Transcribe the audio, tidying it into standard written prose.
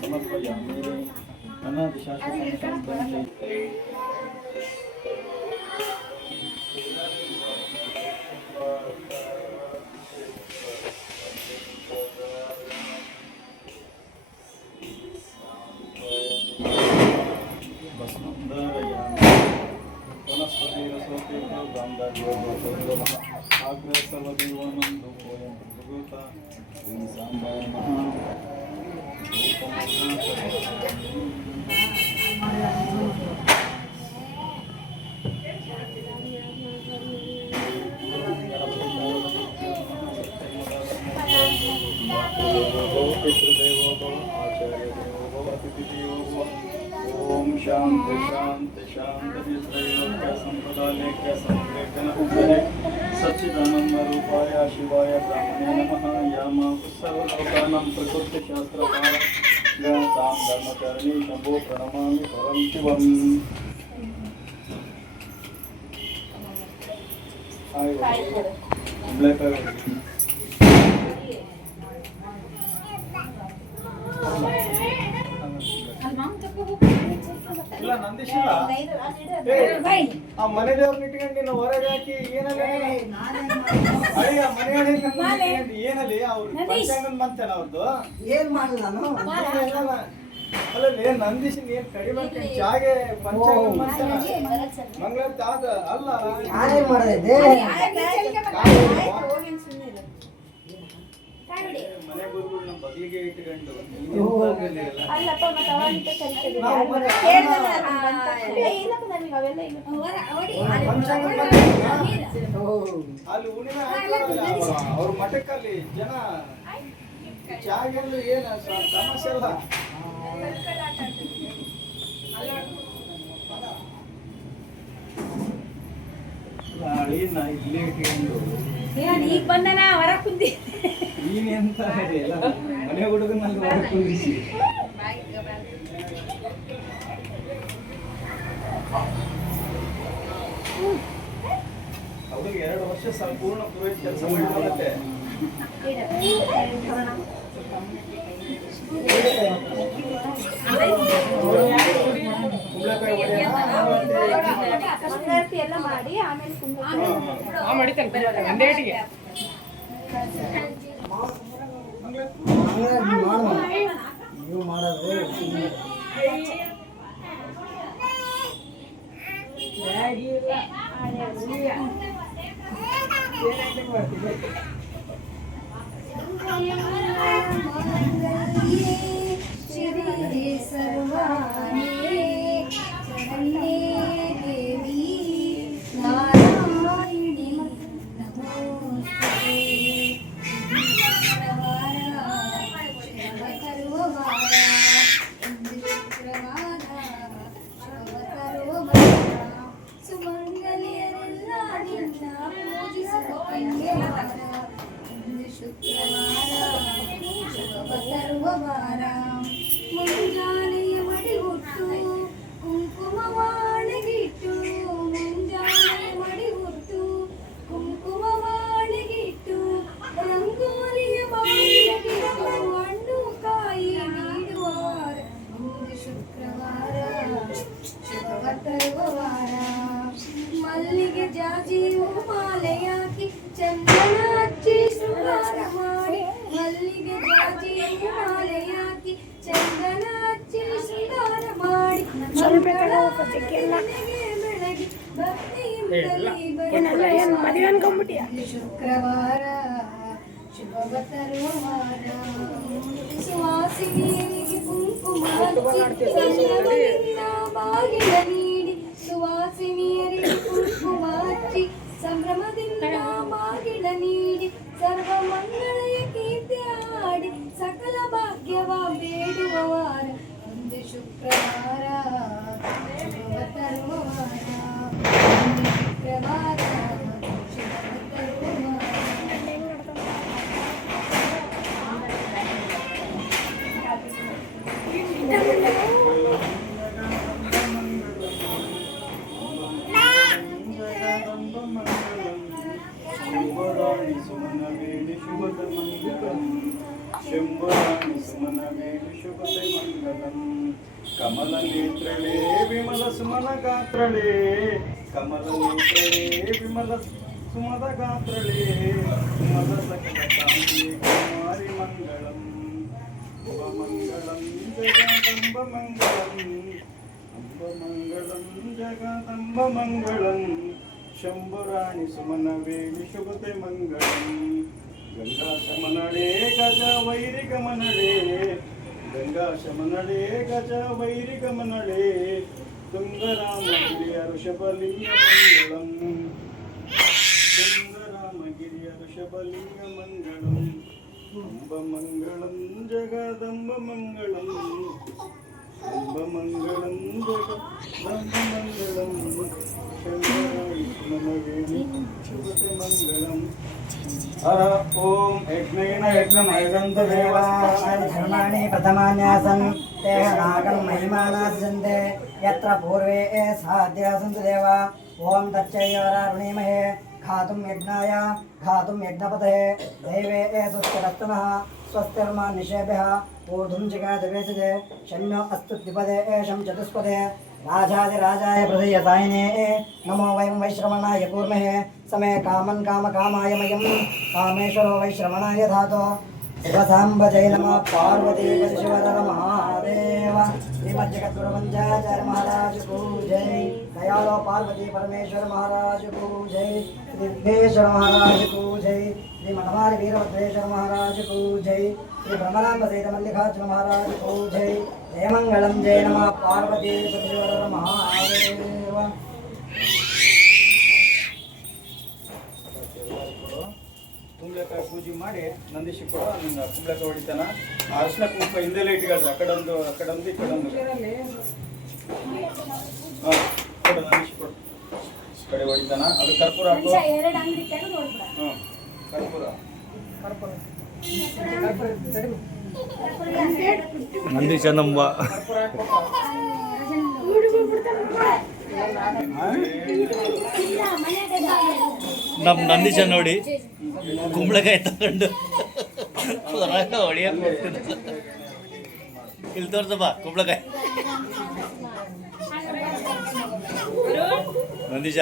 समर्पयामि अनादिशाश्वतं ओम शांति शांति शांति त्रैलोक्य संप्रदाय संप्रेक्षण सच्चिदानंद रूपाय शिवाय ब्रह्मणे नमः यामा सर्वलोकानां प्रकृति शास्त्रकार गणतां धर्मचरणी शंभो प्रणमामि परम शिवम ಇಲ್ಲ ನಂದಿಶಿಲ್ಲ ಆ ಮನೆ ದೇವ್ರನ್ನ ಇಟ್ಕೊಂಡು ನೀನು ಹೊರಗೆ ಹಾಕಿ ಏನಲ್ಲಿ ಅಯ್ಯ ಮನೆ ಏನಲ್ಲಿ ಅವ್ರು ಪಂಚಾಂಗದ ಮಂತೇನ ಅವ್ರದ್ದು ಏನ್ ಮಾಡಲ್ಲ ನಾನು ಅಲ್ಲಲ್ಲಿ ನಂದಿಶಿ ನೀನ್ ಕಡಿಮೆ ಚಾಗೆ ಪಂಚಾಂಗದ ಮಂತೇನ ಮಂಗಳೂರು ತಾತ ಅಲ್ಲ ನಾನೇನ್ ಮಾಡಿದೆ ಮನೆ ಗುರುಗಳನ್ನ ಬದಿಗೆ ಇಟ್ಕೊಂಡು ಅಲ್ಲಿ ಉಳಿನ ಅವ್ರ ಮಠಕ್ಕಲ್ಲಿ ಜನ ಚಾಗೆಲ್ಲ ಏನ ಸಮಸ್ಯೆ ಅಲ್ಲ ಅಳಿನ ಇಲ್ಲೇ ಇಟ್ಕೊಂಡು ಈಗ ಬಂದನ ಹೊರ ಕುಂದಿ ನೀನೆ ಅಂತ ಎಲ್ಲ ಮನೆ ಹುಡುಗನಲ್ಲಿ ಹೊರ ಕುಂದಿಸಿ ಅವ್ರಿಗೆ 2 ವರ್ಷ ಸಂಪೂರ್ಣ ಪುರೋಹಿತ ಕೆಲಸ ಮಾಡಿಕೊಳ್ಳುತ್ತೆ ಎಲ್ಲ ಮಾಡಿ ಆಮೇಲೆ ನೀವು ಮಾಡೋದು ಮುಂಜಾನೆಯ ಮಡಿ ಹುಟ್ಟು ಕುಂಕುಮವಾಣಗಿಟ್ಟು ಮುಂಜಾನೆಯ ಮಡಿ ಹುಟ್ಟು ಕುಂಕುಮವಾಣಗಿಟ್ಟು ರಂಗೋಲಿಯ ಬಾಗಿಲಗಿಟ್ಟು ಹಣ್ಣು ಕಾಯಿ ನೀಡುವಾರ ಮುಂದೆ ಶುಕ್ರವಾರ ಶುಭವ ತರುವವಾರ ಮಲ್ಲಿಗೆ ಜಾಜಿ ಮಾಲೆಯಾಕಿ ಚಂದನ ಹಚ್ಚಿ ಶೃಂಗಾರ ಮಾಡಿ ಮಲ್ಲಿಗೆ ಜಾಜಿ ಮಾಲೆಯಾಕಿ ಚಂದನ ಹಚ್ಚಿ ಶೃಂಗಾರ ಮಾಡಿ ಬೆಳಗಿ ಭಕ್ತಿ ಶುಕ್ರವಾರ ಶುಭವ ತರುವವಾರ ಸುವಾಸಿನಿಯರಿಗೆ ಕುಂಕುಮ ಹಚ್ಚಿ ಸಂಭ್ರಮದಿಂದ ಬಾಗಿಲ ನೀಡಿ ಸುವಾಸಿನಿಯರಿಗೆ ಕುಂಕುಮ ಹಚ್ಚಿ ಸಂಭ್ರಮದಿಂದ ಬಾಗಿಲ ನೀಡಿ ಸರ್ವ ಮಂಗಳಯ ಕೀರ್ತಿ ಹಾಡಿ ಸಕಲ ಭಾಗ್ಯವ ಬೇಡುವವಾರ ಒಂದು ಶುಕ್ರವಾರ ಶುಭವ ತರುವವಾರ ಒಂದು ಶುಕ್ರವಾರ ಶುಭವ ತರುವವಾರ ಶಂಭರಾಣಿ ಸುಮನ ವೇಣು ಶುಭತೆ ಮಂಗಲಂ ಮಂಗಲಂ ಕಮಲ ನೇತ್ರಳೇ ವಿಮಲ ಸುಮನ ಗಾತ್ರಳೇ ಕಮಲ ನೇತ್ರಳೇ ವಿಮಲ ಸುಮದ ಗಾತ್ರಳೇ ಮದ ಸಕಲ ಕಾಂತಿ ಕುಮಾರಿ ಮಂಗಳಂ ಮಂಗಳಂ ಜಗದಂಬ ಮಂಗಳಂ ಅಂಬ ಮಂಗಳಂ ಜಗದಂಬ ಮಂಗಳಂ ಶಂಭುರಾಣಿ ಸುಮನವೇಣಿ ಶುಭತೆ ಮಂಗಳಂ ಗಂಗಾ ಶಮನಳೇ ಗಜ ವೈರಿ ಗಮನಳೇ ಗಂಗಾ ಶಮನಳೇ ಗಜ ವೈರಿ ಗಮನಳೇ ತುಂಗರಾಮಗಿರಿಯ ಋಷಭಲಿಂಗ ಮಂಗಳಂ ತುಂಗರಾಮಗಿರಿಯ ಋಷಭಲಿಂಗ ಮಂಗಳಂ ಅಂಬ ಮಂಗಳಂ ಜಗದಂಬ ಮಂಗಳಂ ಅಂಬ ಮಂಗಳಂ ಜಗದಂಬ ಮಂಗಳಂ ಶಂಕರಾಯ ನಮವೇಣಿ ಶುಭತೆ ಮಂಗಳಂ ಹರ ಓಂ ಯಜ್ಞೇನ ಯಜ್ಞಮಯಗಂತ ಧರ್ಮಾಣಿ ಪ್ರಥಮಾನ್ಯಾಸನ್ ತೇಹ ನಾಗಂ ಮಹಿಮಾನಾಸಂತೆ ಯತ್ರ ಪೂರ್ವೇ ಸಾಧ್ಯ ಸಂತು ದೇವ ಓಂ ತಚ್ಚೈವರಾರುಣೀಮಹೇ घातुं यज्ञाय घातुं यज्ञपते दैवे स्वस्तिरस्तनः स्वस्तिर्मान्निषेभ्यः ऊर्ध्वं जिगादिवेशजे शन्यो अस्तु द्विपदे एषं चतुष्पदे राजाधिराजाय प्रदयसायिने नमो वयं वैश्रवणाय कूर्महे समे कामन् कामकामाय मयं कामेश्वरो वैश्रवणाय धातो शिवसाम्ब जय नमः पार्वती शिवधर महादेव श्रीमज्जगद्गुरुवंजाचार्य महाराज को जय दयालो पार्वती परमेश्वर महाराज को जय श्री विघ्नेश्वर महाराज को जय श्री मनमारी वीरभद्रेश्वर महाराज को जय श्री ब्रह्मरांब सहित मल्लिकार्जुन महाराज को जय जय मंगलम जय नमः पार्वती शिवधर महादेव ಕುಂಬಳಕಾಯಿ ಪೂಜೆ ಮಾಡಿ ನಂದೀಶಿ ಕೂಡ ನಿಂಗೆ ಕುಂಬಳಕಾಯಿ ಹೊಡಿತಾನ ಅರ್ಶಿನ ಕುಂಕುಮ ಹಿಂದೆಲ್ಲ ಇಟ್ಕೊಳ್ರಿ ಅಕಡೊಂದು ಇಕಡೊಂದು ಹಾಂ ಕೊಡು ನಂದೀಶಿ ಕೊಡು ಕಡೆ ಹೊಡಿತಾನ ಅದು ಕರ್ಪೂರ ಹಾಕು ಹ್ಞೂ ಕರ್ಪೂರ ನಂದೀಶ ನಂಬ ಕರ್ಪೂರ ನಮ್ಮ ನಂದೀಶ ನೋಡಿ ಕುಂಬಳಕಾಯಿ ತಗೊಂಡು ಹೊರಗೆ ಹೊಡಿಯಕ್ಕೆ ಹೋಗ್ತಿದ್ದ ಇಲ್ಲಿ ತೋರ್ಸಪ್ಪ ಕುಂಬಳಕಾಯಿ ನಂದೀಶ